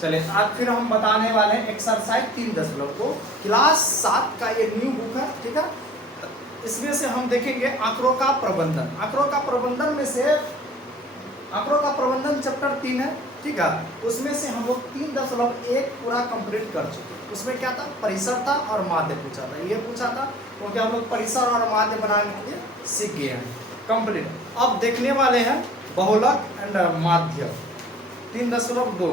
चलिए आज फिर हम बताने वाले हैं एक्सरसाइज 3.2 को, क्लास 7 का ये न्यू बुक है, ठीक है। इसमें से हम देखेंगे आंकड़ों का प्रबंधन। आंकड़ों का प्रबंधन में से आंकड़ों का प्रबंधन चैप्टर 3 है, ठीक है। उसमें से हम लोग 3.1 पूरा कंप्लीट कर चुके हैं। उसमें क्या था, परिसर था और माध्य पूछा था। ये पूछा था क्योंकि हम लोग परिसर और माध्य बनाने के लिए सीख गए हैं, कंप्लीट। अब देखने वाले हैं बहुलक एंड माध्य 3.2,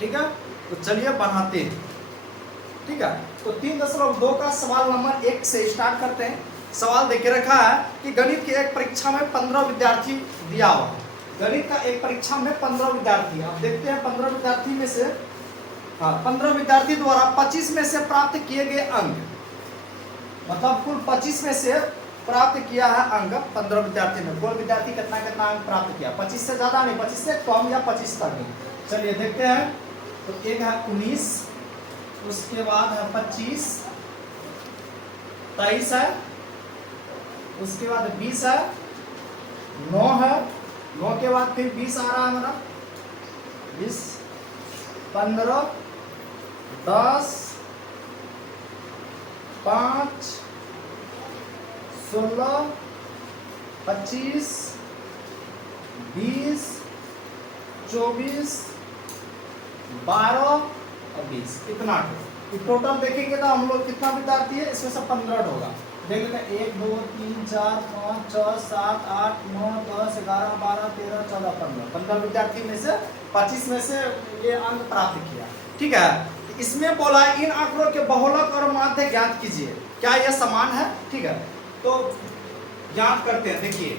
ठीक है। तो चलिए बनाते हैं, ठीक है। तो 3.2 का सवाल नंबर 1 से स्टार्ट करते हैं। सवाल देके रखा है कि गणित की एक परीक्षा में 15 विद्यार्थी दिया हुआ है। गणित का एक परीक्षा में 15 विद्यार्थी, अब देखते हैं 15 विद्यार्थी में से 15 विद्यार्थी द्वारा 25 में से प्राप्त किए गए अंक, मतलब कुल 25 में से प्राप्त किया है अंक 15 विद्यार्थी ने। कुल विद्यार्थी कितना कितना अंक प्राप्त किया, 25 से ज्यादा नहीं, 25 से कम या 25 तक नहीं। चलिए देखते हैं। तो एक है 19, उसके बाद है 25, 23 है, उसके बाद 20 है, 9 है, 9 के बाद फिर 20 आ रहा है हमारा, 20, 15, 10, 5, 16, 25, 20, 24, 12 और 20, इतना टोटल देखेंगे तो हम लोग कितना विद्यार्थी है, इसमें से 15 होगा। देख लेते हैं 1 2 3 4 5 6 7 8 9 10 11 12 13 14 15 विद्यार्थी में से 25 में से ये अंक प्राप्त किया, ठीक है। इसमें बोला इन आंकड़ों के बहुलक और माध्य ज्ञात कीजिए, क्या यह समान है, ठीक है। तो ज्ञात करते हैं। देखिए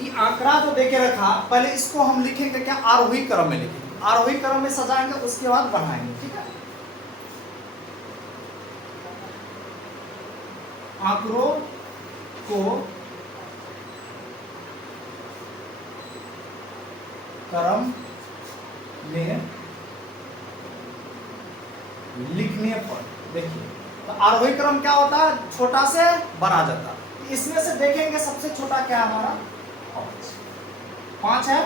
ये आंकड़ा जो देके रखा, पहले इसको हम लिखेंगे क्या, आरोही क्रम में लिखेंगे, आरोही क्रम में सजाएंगे, उसके बाद बढ़ाएंगे, ठीक है। आंकड़ों को क्रम में लिखने पर, देखिए तो आरोही क्रम क्या होता है, छोटा से बड़ा जाता है। इसमें से देखेंगे सबसे छोटा क्या है हमारा, 5 है,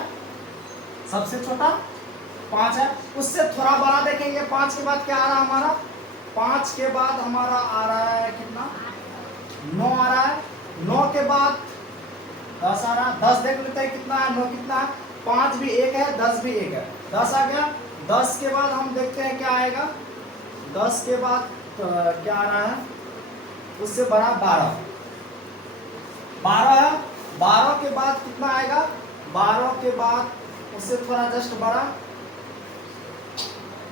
सबसे छोटा 5 है। उससे थोड़ा बड़ा देखेंगे, 5 के बाद क्या आ रहा है हमारा, 5 के बाद हमारा आ रहा है कितना, 9 आ रहा है, 9 के बाद 10 आ रहा है, 10 देख लेते हैं कितना है, 9 कितना है, 5 भी 1 है, 10 भी 1 है, 10 आ गया। 10 के बाद हम देखते हैं क्या आएगा, 10 के बाद क्या आ रहा है, उससे बड़ा 12, 12 है, 12 के बाद कितना आएगा, 12 के बाद उससे थोड़ा जस्ट बड़ा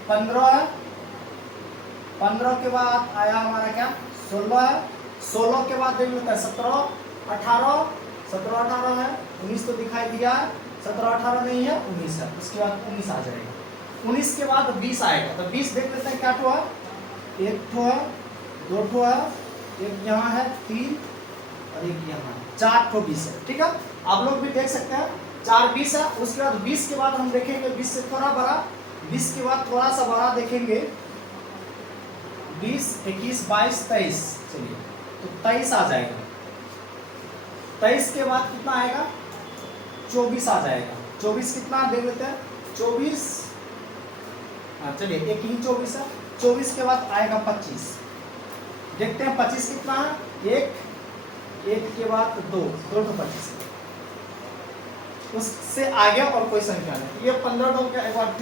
15 है, 15 के बाद आया हमारा क्या, 16 है, 16 के बाद देख लेते हैं 17 18, 17 18 है, 19 तो दिखाई दिया है, 17 18 नहीं है, 19 है, उसके बाद 19 आ जाएगा। 19 के बाद 20 आएगा, तो 20 देख लेते हैं क्या ठो है, 1 ठो है, 2 ठो है, एक यहाँ है 3 और एक यहाँ है, 4 ठो 20 है, ठीक है। आप लोग भी देख सकते हैं 4 20 है। उसके बाद 20 के बाद हम देखेंगे 20 से थोड़ा बड़ा, 20 के बाद थोड़ा सा बड़ा देखेंगे, 20 21 22 23, चलिए तो 23 आ जाएगा। 23 के बाद कितना आएगा, 24 आ जाएगा। 24 कितना देख लेते हैं, 24, चलिए एक ही 24 है। 24 के बाद आएगा 25, देखते हैं 25 कितना है, 1 के बाद 2 तो 25, उससे आगे और कोई संख्या नहीं। ये 15 हो गया, एक बार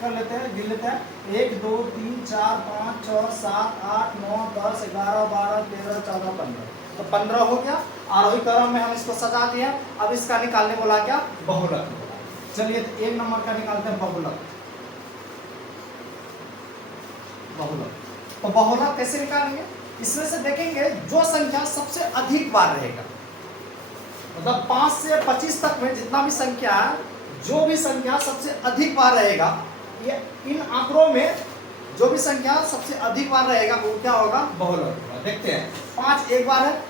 कर लेते हैं, गिन लेते हैं, 1 2 3 4 5 6 7 8 9 10 11 12 13 14 15, तो 15 हो गया। आरोही क्रम में हम इसको सजा दिया। अब इसका निकालने बोला क्या, बहुलक। चलिए तो 1 नंबर का निकालते हैं बहुलक। बहुलक, तो बहुलक कैसे निकालेंगे, इसमें से देखेंगे जो संख्या सबसे अधिक बार रहेगा, मतलब 5 से 25 तक में जितना भी संख्या है, जो भी संख्या सबसे अधिक बार रहेगा, ये इन आंकड़ों में जो भी संख्या सबसे अधिक बार रहेगा वो क्या होगा, बहुलक होगा। देखते हैं 5 एक बार है,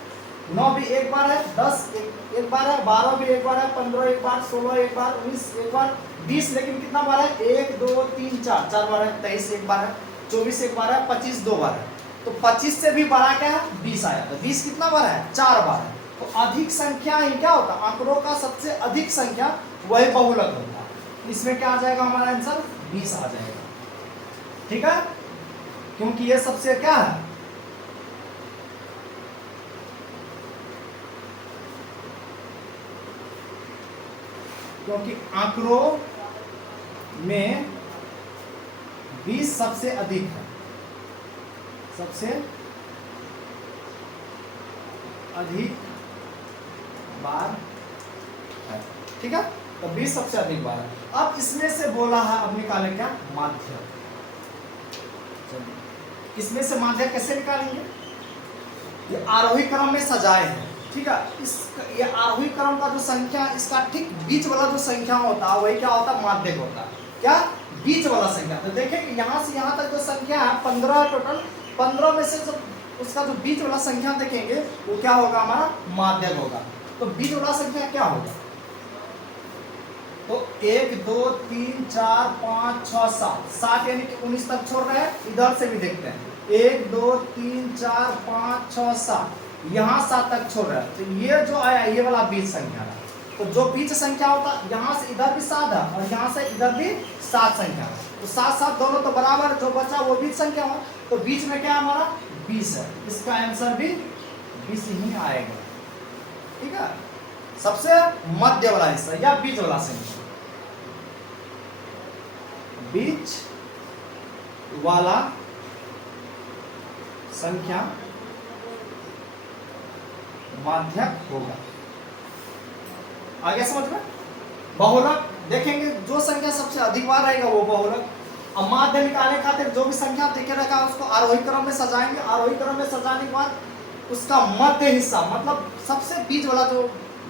9 भी एक बार है, 10 एक बार है, 12 भी एक बार है, 15 एक बार, 16 एक बार, 19 एक बार, 20 लेकिन कितना बार है, 1 2 3 4 बार है, 23 एक बार है, 24 एक बार है, 25 2 बार है। तो 25 से भी बड़ा क्या है, 20 आया, तो 20 कितना बार है, 4 बार है। तो अधिक संख्या ही क्या होता है, आंकड़ों का सबसे अधिक संख्या वही बहुलक होता है। इसमें क्या आ जाएगा हमारा आंसर 20 आ जाएगा। ठीक है, क्योंकि ये सबसे क्या है, क्योंकि आंकड़ों में 20 सबसे अधिक है, सबसे अधिक बार है। ठीक है, तो 20 सबसे अधिक बार है। अब इसमें से बोला है, अब निकालें क्या, माध्य। इसमें से माध्य कैसे निकालेंगे, ये आरोही क्रम में सजाए हैं। ठीक है, इस ये आरोही क्रम का जो संख्या, इसका ठीक बीच वाला जो संख्या होता है वही क्या होता है, माध्यक होता है। क्या, बीच वाला संख्या। तो देखें कि यहाँ से यहाँ तक जो संख्या है 15 टोटल, 15 में से जो उसका जो बीच वाला संख्या देखेंगे वो क्या होगा, हमारा माध्यक होगा। तो बीच वाला संख्या क्या होगा, तो 1 2 3 4 5 6 7, 7 यानी कि 19 तक छोड़ रहे हैं। इधर से भी देखते हैं, 1 2 3 4 5 6 7, यहाँ 7 तक छोड़ रहे हैं। तो ये जो आया ये वाला बीच संख्या है। तो जो बीच संख्या होता है, यहाँ से इधर भी 7 है और यहाँ से इधर भी 7 संख्या है। तो 7 7 दोनों तो बराबर, जो बचा वो बीच संख्या हो। तो बीच में क्या हमारा 20 है, इसका आंसर भी 20 ही आएगा। ठीक है, सबसे मध्य वाला हिस्सा या बीच वाला संख्या, बीच वाला संख्या माध्यक होगा। आगे समझ में, बहुलक देखेंगे, जो संख्या सबसे अधिक बार रहेगा वो बहुलक। अब माध्य निकालने खातिर जो भी संख्या देखे रखा है उसको आरोही क्रम में सजाएंगे। आरोही क्रम में सजाने के बाद उसका मध्य हिस्सा, मतलब सबसे बीच वाला जो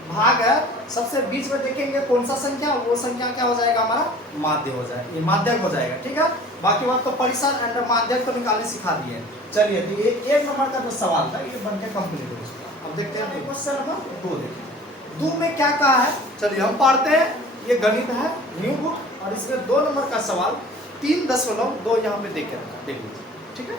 भाग है, सबसे बीच में देखेंगे कौन सा संख्या, वो संख्या क्या हो जाएगा, हमारा माध्य हो जाएगा, ये माध्यक हो जाएगा। ठीक है, बाकी बात तो परिसर एंड माध्यक तो निकालने सिखा दिए। चलिए, तो ये 1 नंबर का जो सवाल था ये बनके कंप्लीट हो चुका। अब देखते हैं क्वेश्चन नंबर 2 देखते हैं। 2 में क्या कहा है, चलिए हम पढ़ते हैं। ये गणित है, न्यू बुक, और इसमें 2 नंबर का सवाल 3.2 यहाँ पे देख लीजिए। ठीक है,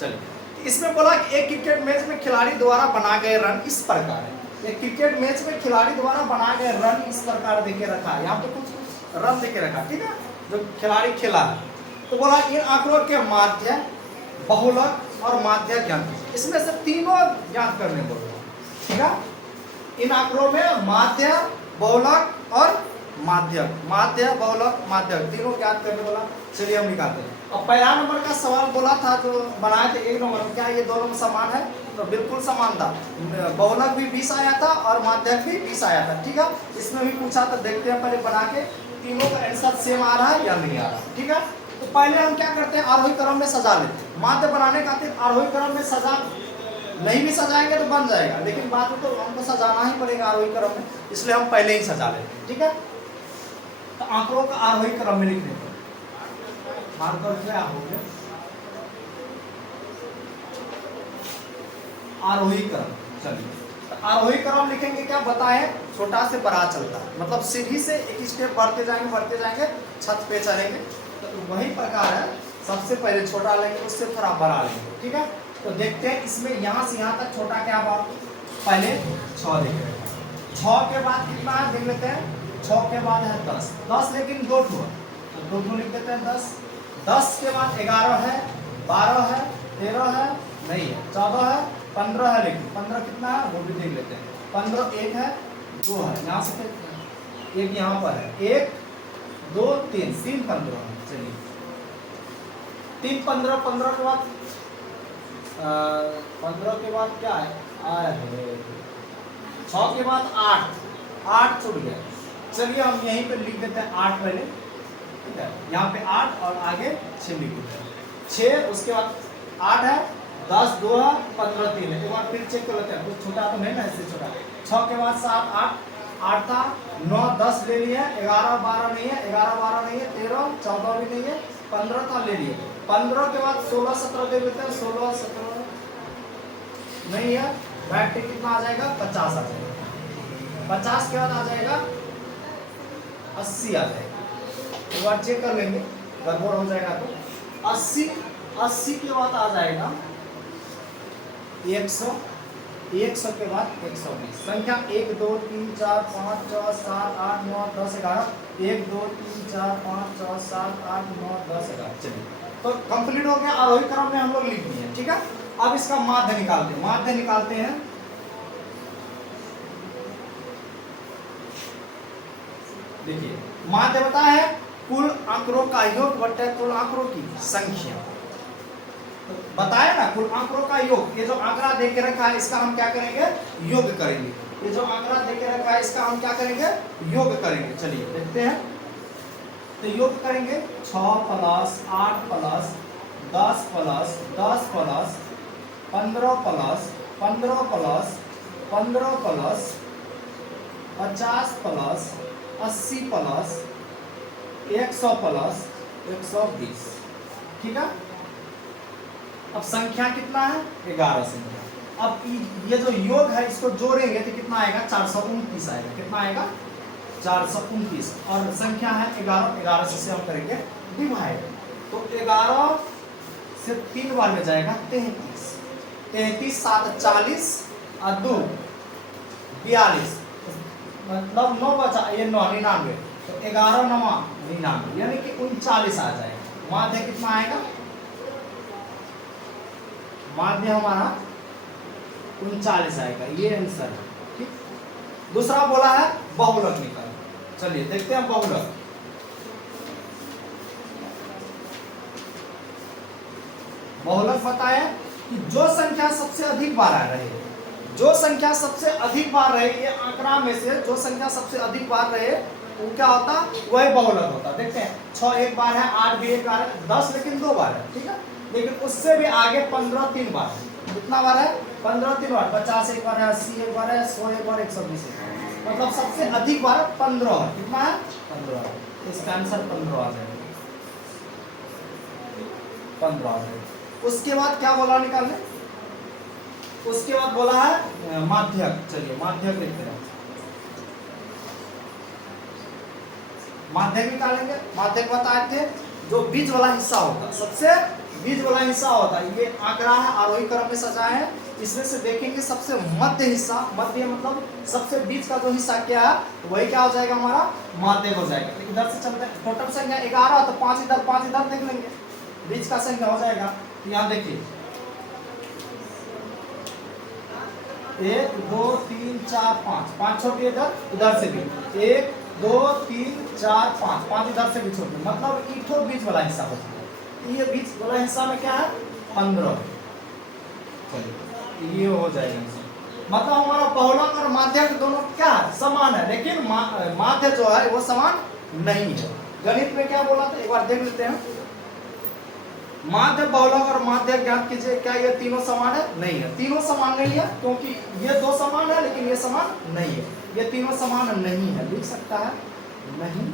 चलिए, इसमें बोला कि एक क्रिकेट मैच में खिलाड़ी द्वारा बनाए गए रन इस प्रकार है। एक क्रिकेट मैच में खिलाड़ी द्वारा बनाए गए रन इस प्रकार देके रखा है, यहाँ पे कुछ रन देके रखा। ठीक है, जो खिलाड़ी खेला है, तो बोला इन आंकड़ों के माध्य, बहुलक और माध्यक ज्ञान कीजिए। इसमें से तीनों ज्ञात करने बोला। ठीक है, इन आंकड़ों में माध्य, बहुलक और माध्यक, माध्य बहुलक माध्यक तीनों ज्ञात करने बोला। चलिए हम निकालते हैं। अब पहला नंबर का सवाल बोला था जो बनाए थे 1 नंबर, क्या ये दोनों समान है, तो बिल्कुल समान था। बहुलक भी 20 आया था और माध्यक भी 20 आया था। ठीक है, इसमें भी पूछा था, देखते हैं पहले बना के तीनों का आंसर सेम आ रहा है या नहीं आ रहा। ठीक है, तो पहले हम क्या करते हैं, आरोही क्रम में सजा लेते हैं। माध्य बनाने खातिर आरोही क्रम में सजा, नहीं भी सजाएंगे तो बन जाएगा, लेकिन बाद में तो हमको सजाना ही पड़ेगा आरोही क्रम में, इसलिए हम पहले ही सजा लेते हैं। ठीक है, तो आंकड़ों का आरोही क्रम में लिखने को मार्कर क्या हो गया, आरोही क्रम। चलिए, तो आरोही क्रम लिखेंगे, क्या बताएं, छोटा से बड़ा चलता है, मतलब सीढ़ी से एक स्टेप बढ़ते जाएंगे, छत पे चढ़ेंगे। तो वही प्रकार है, सबसे पहले छोटा लेंगे, उससे थोड़ा बड़ा लेंगे। ठीक है, तो देखते हैं इसमें यहाँ से यहाँ तक छोटा क्या बात, पहले 6 देख रहे हैं, 6 के बाद कितना है देख लेते हैं, 6 के बाद है 10, लेकिन 2 ठो, तो 2 ठो लिख देते हैं 10 के बाद 11 है, 12 है, 13 है, नहीं है, 14 है, 15 है, लेकिन 15 कितना है वो भी देख लेते हैं। 15 1 है, 2 है, यहाँ से एक यहाँ पर है, 1 2 3 15 है। चलिए, 3 15 15 के बाद 15 के बाद क्या है, आया है 6 के बाद 8 छूट गया। चलिए हम यहीं पे लिख देते हैं 8 पहले। ठीक है, यहाँ पे 8 और आगे 6 लिख देते हैं। 6 उसके बाद 8 है, 10 2 है, 15 3 है। एक बार फिर चेक कर लेते हैं, कुछ छोटा तो नहीं ना, इससे छोटा। 6 के बाद 7 8 था, 9 10 ले लिया, 11 12 नहीं है, 11 12 नहीं है, 13 14 भी नहीं है, 15 था ले लिए। 15 के बाद 16 17 दे देते हैं, 16 17 नहीं है, बैठ के कितना आ जाएगा, 50 आ जाएगा। 50 के बाद आ जाएगा 80 आ जाएगा। एक बार चेक कर लेंगे, गड़बड़ हो जाएगा तो 80 के बाद आ जाएगा 120, 100 के बाद 120। संख्या 1 2 3 4 5 6 7 8 9 10 11। 1 2 3 4 5 6 7 8 9 10 11। चलिए, तो कंप्लीट हो गया। आरोही क्रम में हम लोग लिख दिए, ठीक है। अब इसका माध्य निकालते हैं। माध्य निकालते हैं, देखिए माध्य बता है कुल आंकड़ों का योग बटे कुल आंकड़ों की संख्या। तो बताया ना, कुल आंकड़ों का योग। ये जो आंकड़ा दे के रखा है इसका हम क्या करेंगे, योग करेंगे। ये जो आंकड़ा दे के रखा है इसका हम क्या करेंगे, योग करेंगे। चलिए देखते हैं, तो योग करेंगे 6 plus 8 plus 10 plus 10 plus 15 plus 15 plus 15 plus 50 plus 80 plus 100 plus 120, ठीक है। अब संख्या कितना है, 11 संख्या। अब ये जो योग है इसको जोड़ेंगे तो कितना आएगा, 429 आएगा। कितना आएगा, 429। और संख्या है 11, 11 से हम करेंगे डिवाइड। तो 11 से 3 बार में जाएगा 33। 33 7 40 और 2 42, मतलब 9 बचा, ये 9 99। तो 11 9 99 यानी कि 39 आ जाएगा। माध्य कितना आएगा, माध्य हमारा 39 आएगा। ये आंसर है, ठीक। दूसरा बोला है बहुलक निकाल। चलिए देखते हैं बहुलक। बहुलक बताया कि जो संख्या सबसे अधिक बार आ रही है, जो संख्या सबसे अधिक बार रहे, ये आंकड़ा में से जो संख्या सबसे अधिक बार रहे वो क्या होता, वही बहुलक होता। देखते हैं 6 एक बार है, 8 भी एक बार है, 10 लेकिन 2 बार है, ठीक है। लेकिन उससे भी आगे 15 3 बार है। कितना बार है, 15 3 बार। 50 एक बार है, 80 एक बार है, 100 एक बार, 120 एक बार। मतलब सबसे अधिक बार 15 है। कितना है, 15 है। इसका आंसर 15 आ जाएगा, 15 आ जाएगा। उसके बाद क्या बोला निकालने, उसके बाद बोला है माध्यक। चलिए माध्यक लिखते हैं, माध्यक निकालेंगे। माध्यक बताए थे जो बीच वाला हिस्सा होता, सबसे बीच वाला हिस्सा होता है। ये आंकड़ा है, आरोही क्रम में सजा है। इसमें से देखेंगे सबसे मध्य हिस्सा, मध्य मतलब सबसे बीच का जो हिस्सा क्या है, वही क्या हो जाएगा, हमारा माध्य हो जाएगा। तो इधर से चलते हैं, टोटल संख्या 11, तो 5 इधर 5 इधर देख लेंगे, बीच का संख्या हो जाएगा। यहाँ देखिए 1 2 3 4 5, 5 छोटी इधर, इधर से भी 1 2 3 4 5, 5 इधर से भी छोटी, मतलब इठो बीच वाला हिस्सा होता है। ये बीच वाला हिस्सा में क्या है, 15। चलिए ये हो जाएगा। मतलब हमारा बहुलक और माध्यक दोनों क्या है, समान है, लेकिन माध्य जो है वो समान नहीं है। गणित में क्या बोला था, एक बार देख लेते हैं। माध्य, बहुलक और माध्य ज्ञात कीजिए। क्या ये तीनों समान है, नहीं है। तीनों समान नहीं है क्योंकि ये 2 समान है लेकिन ये समान नहीं है। ये तीनों समान नहीं है, लिख सकता है नहीं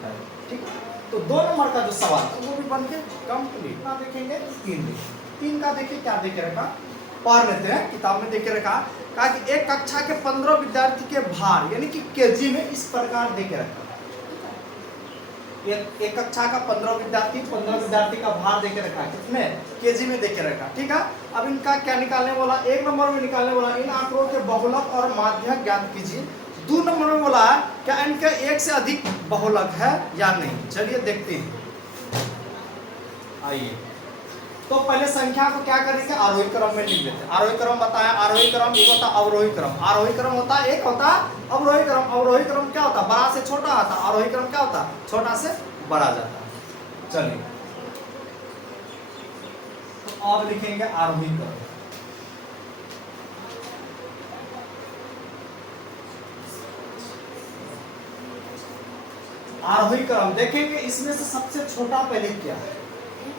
है, ठीक है। तो 2 नंबर का जो सवाल है वो भी बन के कंप्लीट। ना देखेंगे 3 का देखिए क्या देखे रखा, पढ़ लेते हैं, किताब में देखे रखा। कहा कि एक कक्षा के 15 विद्यार्थी के भार यानी कि केजी में इस प्रकार देखे रखा। एक कक्षा का 15 विद्यार्थी का भार देके रखा है, कितने केजी में देके रखा, ठीक है। अब इनका क्या निकालने बोला, 1 नंबर में निकालने बोला इन आंकड़ों के बहुलक और माध्यक ज्ञात कीजिए। 2 नंबर में बोला है क्या इनके 1 से अधिक बहुलक है या नहीं। चलिए देखते हैं, आइए। तो पहले संख्या को क्या करेंगे, आरोही क्रम में लिख लेते हैं। आरोही क्रम बताया, आरोही क्रम एक होता अवरोही क्रम। आरोही क्रम होता है, एक होता अवरोही क्रम। अवरोही क्रम क्या होता, बड़ा से छोटा आता। आरोही क्रम क्या होता, छोटा से बड़ा जाता। चलिए तो अब लिखेंगे आरोही क्रम। आरोही क्रम देखेंगे, इसमें से सबसे छोटा पहले क्या है,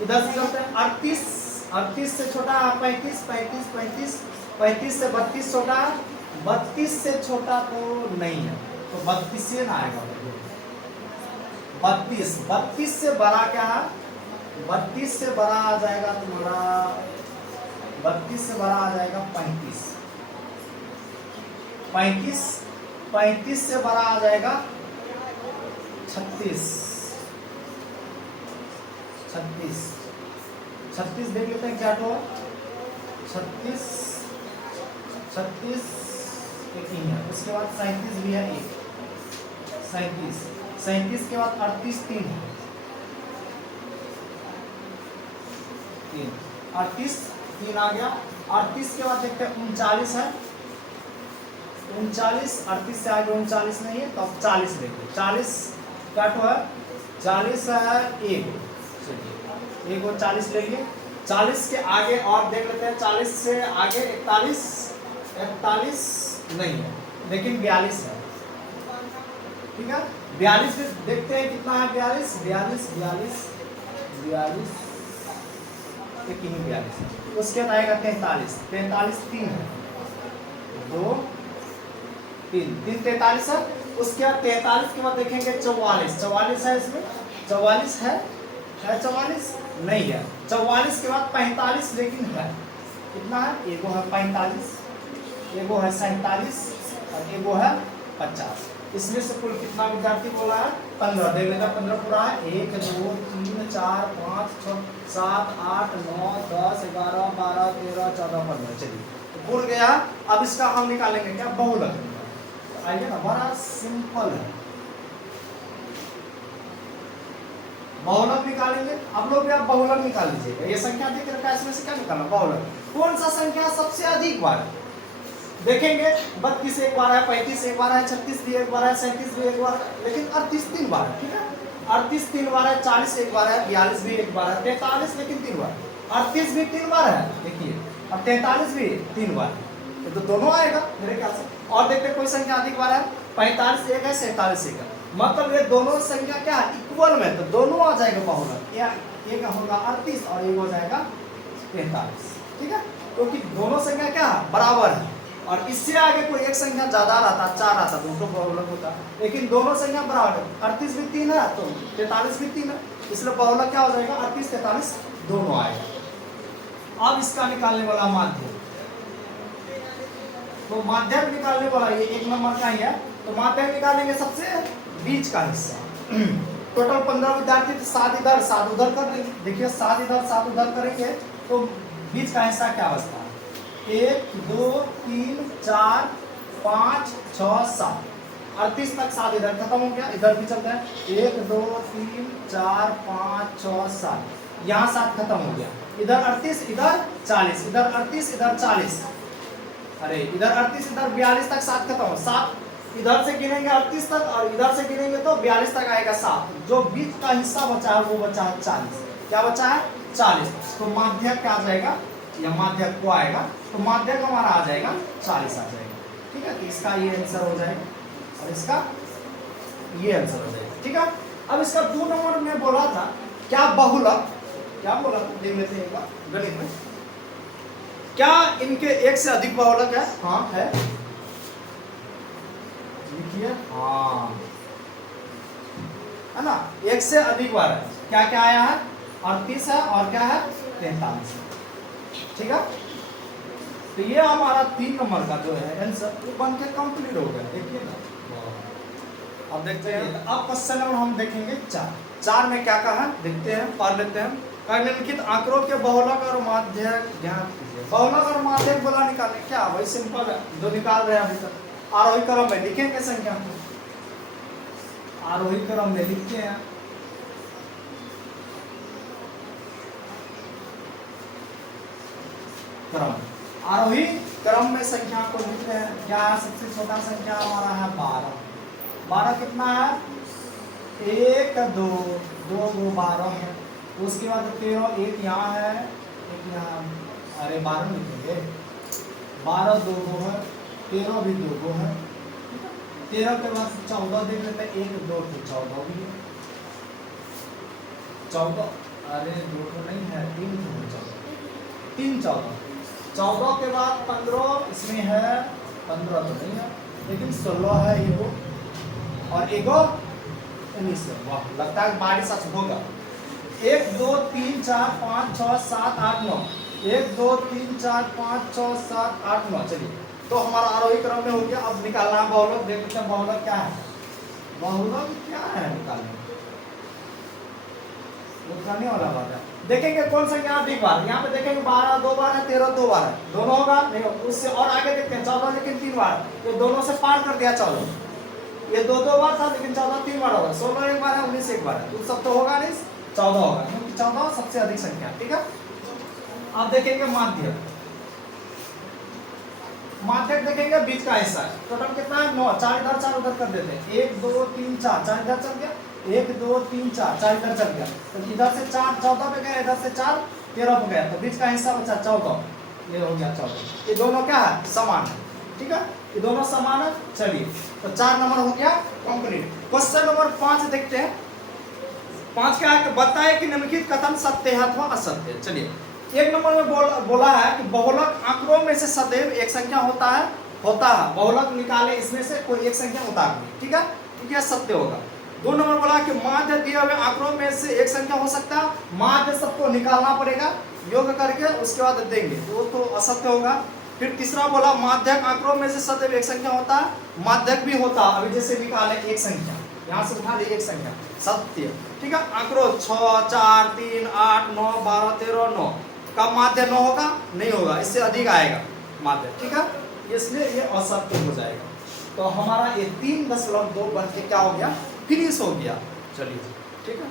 इधर से चलते हैं। 38 से छोटा 35, 35 से 32 छोटा, 32 से छोटा तो नहीं है, तो 32 से ना आएगा। 32 से बड़ा क्या है, 32 से बड़ा आ जाएगा तुम्हारा, 32 से बड़ा आ जाएगा 35। 35 से बड़ा आ जाएगा 36। 36 देख लेते हैं क्या तो 36 36 एक ही है, उसके बाद 37 भी है एक, 37 के बाद 38 3 है, 38 3 आ गया। 38 के बाद देखते हैं 39 है, 39 38 से आगे 39 नहीं है तो अब 40 लेंगे। 40 क्या तो है 40 है एक, चलिए एक और 40 लेंगे। 40 के आगे और देख लेते हैं, 40 से आगे 41 नहीं है लेकिन 42 है, ठीक है। 42 देखते हैं कितना है, 42 एक ही 42 है। उसके बाद आएगा 43 3 है, 2 3 43 है। उसके बाद 43 के बाद देखेंगे 44 है, इसमें 44 है 44 नहीं है। 44 के बाद 45 लेकिन है, कितना है, एगो है 45, एगो है 47 और एगो है 50। इसमें से कुल कितना विद्यार्थी बोला है, 15। देख लेगा 15 पूरा है, 1 2 3 4 5 6 7 8 9 10 11 12 13 14 15। चलिए तो पूर्ण गया। अब इसका हम निकालेंगे क्या, बहुलक। आइए ना, बड़ा सिंपल है, बहुलक निकालेंगे। आप लोग भी आप बहुलक निकाल लीजिएगा। ये संख्या देख रखा है, इसमें से क्या निकालना, बहुलक। कौन सा संख्या सबसे अधिक बार देखेंगे, 32 एक बार है, 35 एक बार है, 36 भी एक बार है, 37 भी एक बार है, लेकिन 38 3 बार है, ठीक है। 38 3 बार है, 40 एक बार है, 42 भी एक बार है, 43 लेकिन 3 बार, 38 भी 3 बार है देखिए, और 43 भी 3 बार है, तो दोनों आएगा मेरे ख्याल से। और देखते कोई संख्या अधिक बार है, 45 एक है, 47 एक है, मतलब ये दोनों संख्या क्या है, इक्वल में, तो दोनों आ जाएगा बहुलक। एक होगा 38 और एक हो जाएगा 43, ठीक है, क्योंकि दोनों संख्या क्या है, बराबर है। और इससे आगे कोई एक संख्या ज्यादा रहता, 4 आता तो उसको बहुलक होता, लेकिन दोनों संख्या बराबर है। 38 भी 3 है तो 43 भी 3 है, इसलिए बहुलक क्या हो जाएगा, 38 43 दोनों आएगा। अब इसका निकालने वाला माध्य, तो माध्यक निकालने वाला ये 1 नंबर का ही है, तो माध्यक निकालेंगे सबसे बीच का हिस्सा। टोटल 15 विद्यार्थी, 7 इधर 7 उधर कर देंगे। देखिए 7 इधर 7 उधर करेंगे तो बीच का हिस्सा क्या बचता है, 1 2 3 4 5 6 7, 38 तक 7 इधर खत्म हो गया, इधर भी चलता है 1 2 3 4 5 6 7, यहाँ 7 खत्म हो गया, इधर 38 इधर 40, इधर 38 इधर 40, अरे इधर 38 इधर 42 तक 7 खत्म हो, 7 इधर से गिनेंगे 38 तक और इधर से गिनेंगे तो 42 तक आएगा 7, जो बीच का हिस्सा बचा है वो बचा है 40। क्या बचा है, 40। तो माध्यक क्या आ जाएगा, या माध्यक को आएगा, तो माध्यक हमारा आ जाएगा 40 आ जाएगा, ठीक है। तो इसका ये आंसर हो जाएगा और इसका ये आंसर हो जाएगा, ठीक है। अब इसका 2 नंबर में बोला था क्या, बहुलक, क्या बोला था देख लेते हैं एक बार गणित में, क्या इनके एक से अधिक बहुलक है, हाँ है, लिखिए, हाँ है ना, एक से अधिक बार है, क्या क्या आया है, 38 है और क्या है 43 है, ठीक है। तो ये हमारा 3 नंबर का जो है आंसर वो बन के कंप्लीट हो गया, देखिए ना। अब देखते हैं, अब क्वेश्चन नंबर हम देखेंगे 4 में क्या कहा देखते हैं, पढ़ लेते हैं। निम्नलिखित आंकड़ों के बहुलक और माध्यक ज्ञात कीजिए। बहुलक और माध्यक बोला निकालने, क्या वही सिंपल है जो निकाल रहे हैं अभी तक। आरोही क्रम में लिखेंगे संख्या को, आरोही क्रम में लिखते हैं, क्रम आरोही क्रम में संख्या को लिखते हैं। क्या है, सबसे छोटा संख्या हमारा है 12। 12 कितना है, 1 2 2 2 12 है। उसके बाद 13, एक यहाँ है एक यहाँ, अरे 12 लिखेंगे, 12 2 2 है, 13 भी 2 2 है, 13 के बाद 14 देख लेते हैं, 1 2 14 भी है, 14, अरे 2 तो नहीं है, 3 14, 14 के बाद 15 इसमें है, 15 तो नहीं है लेकिन 16 है एगो, और एगो 19 है। वाह, लगता है बारिश सच होगा। 1 2 3 4 5 6 7 8 9, 1 2 3 4 5 6 7 8 9। चलिए तो हमारा आरोही क्रम में हो गया। अब निकालना है बहुलक, देख लेते हैं बहुलक क्या है, बहुलक क्या है निकालना, वो करने वाला बात है। देखेंगे कौन संख्या अधिक बार, यहाँ पे देखेंगे 12 2 बार है, 13 2 बार है, दोनों होगा नहीं होगा। उससे और आगे देखते हैं 14 लेकिन 3 बार, ये दोनों से पार कर दिया 14, ये 2 2 बार था लेकिन 14 3 बार होगा, 16 एक बार है, 19 एक बार है, तो सब तो होगा नहीं, 14 होगा क्योंकि 14 सबसे अधिक संख्या। ठीक है, अब देखेंगे माध्यक, माध्यक देखेंगे बीच का हिस्सा है, टोटल कितना है 9, 4 इधर 4 उधर कर देते हैं, 1 2 3 4, 4 इधर चल गया, 1 2 3 4, 4 इधर चल गया, तो इधर से 4 14 पे गया, इधर से 4 13 पे गया, तो बीच का हिस्सा बचा 14, ये हो गया 14। ये दोनों क्या है समान है, ठीक है, ये दोनों समान है। चलिए तो 4 नंबर हो गया कंप्लीट। क्वेश्चन नंबर 5 देखते हैं। 5 क्या है, बताए कि निम्नलिखित कथन सत्य है अथवा असत्य है। चलिए 1 नंबर में बोला है कि बहुलक आंकड़ों में से सदैव एक संख्या होता है, बहुलक निकाले इसमें से कोई एक संख्या उतार दी, ठीक है, ठीक है, सत्य होगा। 2 नंबर बोला कि माध्य दिए हुए आंकड़ों में से एक संख्या हो सकता है, माध्य सबको निकालना पड़ेगा योग करके, उसके बाद देंगे, वो तो असत्य होगा। फिर तीसरा बोला माध्यक आंकड़ों में से सदैव एक संख्या होता है, माध्यक भी होता, अभी जैसे निकाले एक संख्या, यहाँ से उठा ली एक संख्या, सत्य, ठीक है। आंकड़ों 6 4 3 8 9 12 13 9 का माध्य 9 होगा नहीं होगा, इससे अधिक आएगा माध्य, ठीक है, इसलिए ये असत्य हो जाएगा। तो हमारा ये 3.2 बन के क्या हो गया, फिनिश हो गया। चलिए ठीक है।